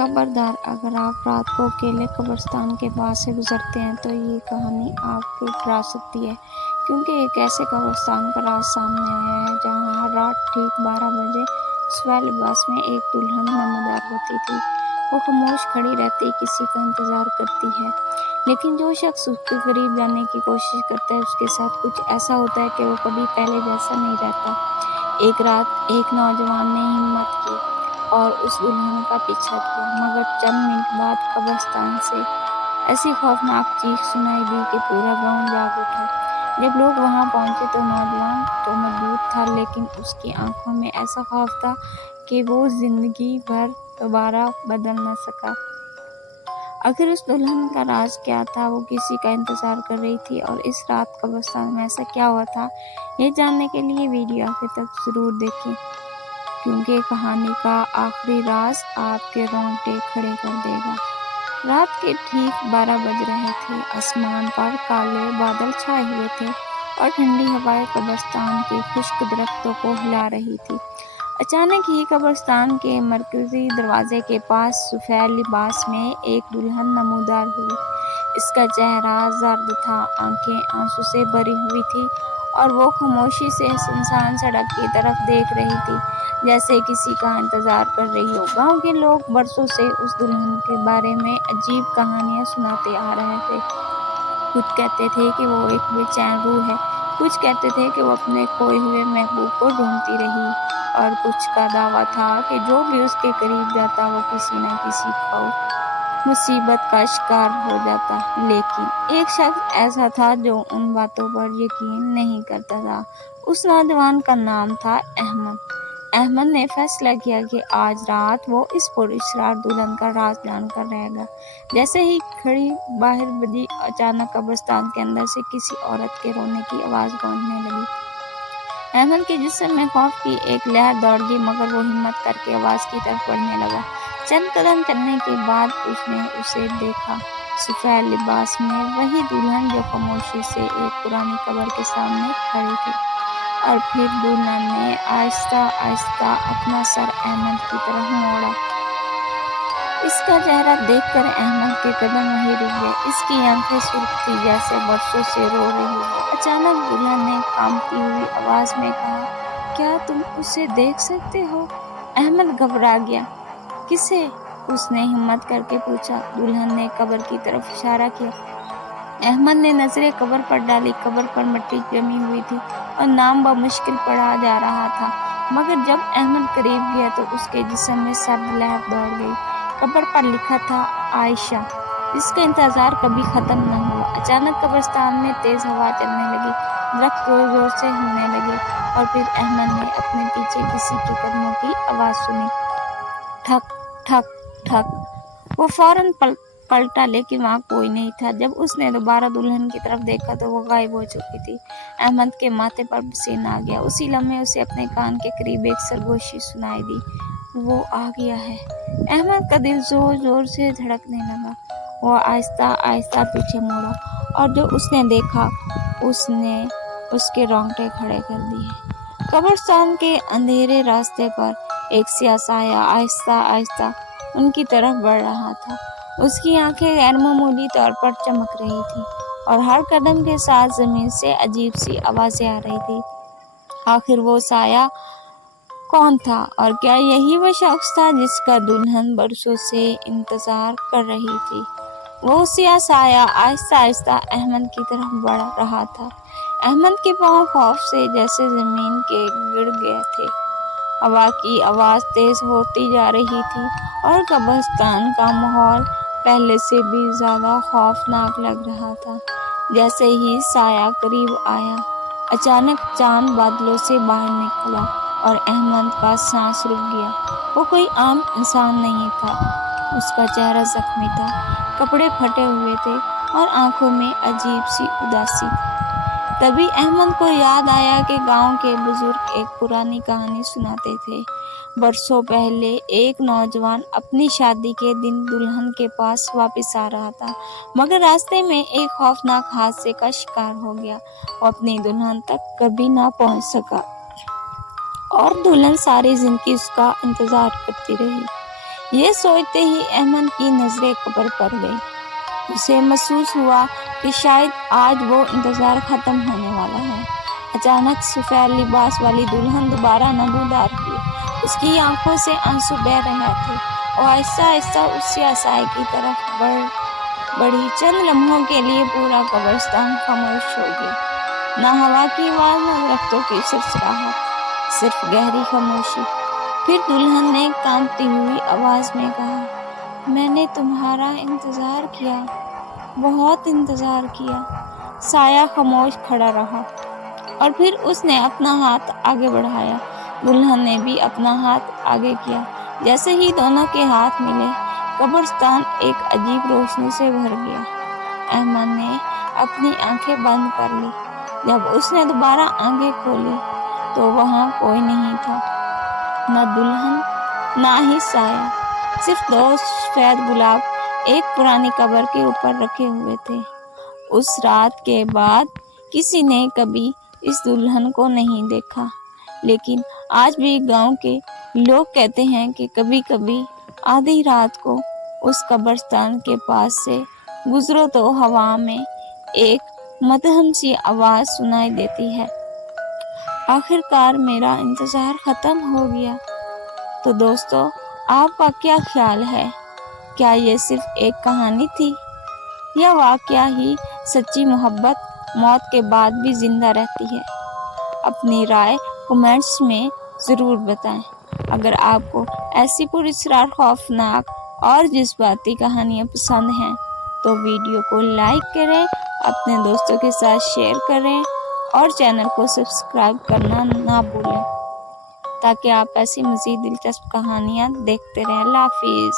خبردار، اگر آپ رات کو اکیلے قبرستان کے پاس سے گزرتے ہیں تو یہ کہانی آپ کو ڈرا سکتی ہے، کیونکہ ایک ایسے قبرستان کا راز سامنے آیا ہے جہاں ہر رات ٹھیک 12 بجے سفید لباس میں ایک دلہن نمودار ہوتی تھی۔ وہ خاموش کھڑی رہتی، کسی کا انتظار کرتی ہے، لیکن جو شخص اس کے قریب جانے کی کوشش کرتا ہے اس کے ساتھ کچھ ایسا ہوتا ہے کہ وہ کبھی پہلے جیسا نہیں رہتا۔ ایک رات ایک نوجوان نے ہمت کی اور اس دلہن کا پیچھا کیا، مگر چند منٹ بعد قبرستان سے ایسی خوفناک چیخ سنائی دی کہ پورا گاؤں جاگ اٹھا۔ جب لوگ وہاں پہنچے تو نوجوان تو موجود تھا، لیکن اس کی آنکھوں میں ایسا خوف تھا کہ وہ زندگی بھر دوبارہ بدل نہ سکا۔ آخر اس دلہن کا راز کیا تھا؟ وہ کسی کا انتظار کر رہی تھی، اور اس رات قبرستان میں ایسا کیا ہوا تھا؟ یہ جاننے کے لیے ویڈیو آخر تک ضرور دیکھیں، کیونکہ کہانی کا آخری راز آپ کے رونگٹے کھڑے کر دے گا۔ رات کے ٹھیک 12 بج رہے تھے، آسمان پر کالے بادل چھائے ہوئے تھے اور ٹھنڈی ہوائیں قبرستان کے خشک درختوں کو ہلا رہی تھی۔ اچانک ہی قبرستان کے مرکزی دروازے کے پاس سفید لباس میں ایک دلہن نمودار ہوئی۔ اس کا چہرہ زرد تھا، آنکھیں آنسو سے بھری ہوئی تھیں اور وہ خاموشی سے سنسان سڑک کی طرف دیکھ رہی تھی، جیسے کسی کا انتظار کر رہی ہو۔ گاؤں کے لوگ برسوں سے اس دلہن کے بارے میں عجیب کہانیاں سناتے آ رہے تھے۔ کچھ کہتے تھے کہ وہ ایک بے چین روح ہے، کچھ کہتے تھے کہ وہ اپنے کھوئے ہوئے محبوب کو ڈھونڈتی رہی، اور کچھ کا دعویٰ تھا کہ جو بھی اس کے قریب جاتا وہ کسی نہ کسی مصیبت کا شکار ہو جاتا۔ لیکن ایک شخص ایسا تھا جو ان باتوں پر یقین نہیں کرتا تھا۔ اس نوجوان کا نام تھا احمد۔ احمد نے فیصلہ کیا کہ آج رات وہ اس پراسرار دلہن کا راز جان کر رہے گا۔ جیسے ہی گھڑی باہر بجی، اچانک قبرستان کے اندر سے کسی عورت کے رونے کی آواز گونجنے لگی۔ احمد کے جسم میں خوف کی ایک لہر دوڑ گئی، مگر وہ ہمت کر کے آواز کی طرف بڑھنے لگا۔ چند قدم چلنے کے بعد اس نے اسے دیکھا، سفید لباس میں وہی دلہن جو خاموشی سے ایک پرانی قبر کے سامنے کھڑی تھی۔ اور پھر دلہن نے آہستہ آہستہ اپنا سر احمد کی طرف موڑا۔ اس کا چہرہ دیکھ کر احمد کے قدم وہیں رک گئے۔ اس کی آنکھیں سرخ تھیں جیسے برسوں سے رو رہی ہو۔ اچانک دلہن نے کانپتی ہوئی آواز میں کہا، کیا تم اسے دیکھ سکتے ہو؟ احمد گھبرا گیا۔ کسے؟ اس نے ہمت کر کے پوچھا۔ دلہن نے قبر کی طرف اشارہ کیا۔ احمد نے نظریں قبر پر ڈالی۔ قبر پر مٹی جمی ہوئی تھی اور نام بمشکل پڑھا جا رہا تھا، مگر جب احمد قریب گیا تو اس کے جسم میں سرد لہر دوڑ گئی۔ قبر پر لکھا تھا، عائشہ، جس کا انتظار کبھی ختم نہ ہوا۔ اچانک قبرستان میں تیز ہوا چلنے لگی، درخت زور زور سے ہلنے لگے، اور پھر احمد نے اپنے پیچھے کسی کے قدموں کی آواز سنی، ٹھک ٹھک ٹھک۔ وہ فوراً پلٹا، لیکن وہاں کوئی نہیں تھا۔ جب اس نے دوبارہ دلہن کی طرف دیکھا تو وہ غائب ہو چکی تھی۔ احمد کے ماتھے پر پسینہ آ گیا۔ اسی لمحے اسے اپنے کان کے قریب ایک سرگوشی سنائی دی، وہ آ گیا ہے۔ احمد کا دل زور زور سے دھڑکنے لگا۔ وہ آہستہ آہستہ پیچھے مڑا، اور جو اس نے دیکھا اس نے اس کے رونگٹے کھڑے کر دیے۔ قبرستان کے اندھیرے راستے پر ایک سیاہ سایہ آہستہ آہستہ ان کی طرف بڑھ رہا تھا۔ اس کی آنکھیں غیر معمولی طور پر چمک رہی تھیں، اور ہر قدم کے ساتھ زمین سے عجیب سی آوازیں آ رہی تھیں۔ آخر وہ سایہ کون تھا، اور کیا یہی وہ شخص تھا جس کا دلہن برسوں سے انتظار کر رہی تھی؟ وہ سیاہ سایہ آہستہ آہستہ احمد کی طرف بڑھ رہا تھا۔ احمد کے پاؤں خوف سے جیسے زمین کے گڑ گئے تھے۔ ہوا کی آواز تیز ہوتی جا رہی تھی، اور قبرستان کا ماحول پہلے سے بھی زیادہ خوفناک لگ رہا تھا۔ جیسے ہی سایہ قریب آیا، اچانک چاند بادلوں سے باہر نکلا اور احمد کا سانس رک گیا۔ وہ کوئی عام انسان نہیں تھا۔ اس کا چہرہ زخمی تھا، کپڑے پھٹے ہوئے تھے، اور آنکھوں میں عجیب سی اداسی تھی۔ تبھی احمد کو یاد آیا کہ گاؤں کے بزرگ ایک پرانی کہانی سناتے تھے۔ برسوں پہلے ایک نوجوان اپنی شادی کے دن دلہن کے پاس واپس آ رہا تھا، مگر راستے میں ایک خوفناک حادثے کا شکار ہو گیا۔ وہ اپنی دلہن تک کبھی نہ پہنچ سکا، اور دلہن ساری زندگی اس کا انتظار کرتی رہی۔ یہ سوچتے ہی احمد کی نظریں قبر پر گئی۔ اسے محسوس ہوا کہ شاید آج وہ انتظار ختم ہونے والا ہے۔ اچانک سفید لباس والی دلہن دوبارہ نمودار ہوئی۔ اس کی آنکھوں سے آنسو بہہ رہے تھے۔ وہ آہستہ آہستہ اس چاشنی کی طرف بڑھی۔ چند لمحوں کے لیے پورا قبرستان خاموش ہو گیا۔ نہ ہوا کی آواز، نہ درختوں کی سرسراہٹ، صرف گہری خاموشی۔ پھر دلہن نے کانپتی ہوئی آواز میں کہا، میں نے تمہارا انتظار کیا، بہت انتظار کیا۔ سایہ خاموش کھڑا رہا اور پھر اس نے اپنا ہاتھ آگے بڑھایا۔ دلہن نے بھی اپنا ہاتھ آگے کیا۔ جیسے ہی دونوں کے ہاتھ ملے، قبرستان ایک عجیب روشنی سے بھر گیا۔ احمد نے اپنی آنکھیں بند کر لی۔ جب اس نے دوبارہ آنکھیں کھولی تو وہاں کوئی نہیں تھا، نہ دلہن نہ ہی سایہ، صرف دو سفید گلاب ایک پرانی قبر کے اوپر رکھے ہوئے تھے۔ اس رات کے بعد کسی نے کبھی اس دلہن کو نہیں دیکھا، لیکن آج بھی گاؤں کے لوگ کہتے ہیں کہ کبھی کبھی آدھی رات کو اس قبرستان کے پاس سے گزرو تو ہوا میں ایک مدھم سی آواز سنائی دیتی ہے، آخر کار میرا انتظار ختم ہو گیا۔ تو دوستو، آپ کا کیا خیال ہے؟ کیا یہ صرف ایک کہانی تھی یا واقعہ ہی سچی محبت موت کے بعد بھی زندہ رہتی ہے؟ اپنی رائے کمنٹس میں ضرور بتائیں۔ اگر آپ کو ایسی پراسرار، خوفناک اور جذباتی کہانیاں پسند ہیں تو ویڈیو کو لائک کریں، اپنے دوستوں کے ساتھ شیئر کریں اور چینل کو سبسکرائب کرنا نہ بھولیں تاکہ آپ ایسی مزید دلچسپ کہانیاں دیکھتے رہیں۔ اللہ حافظ۔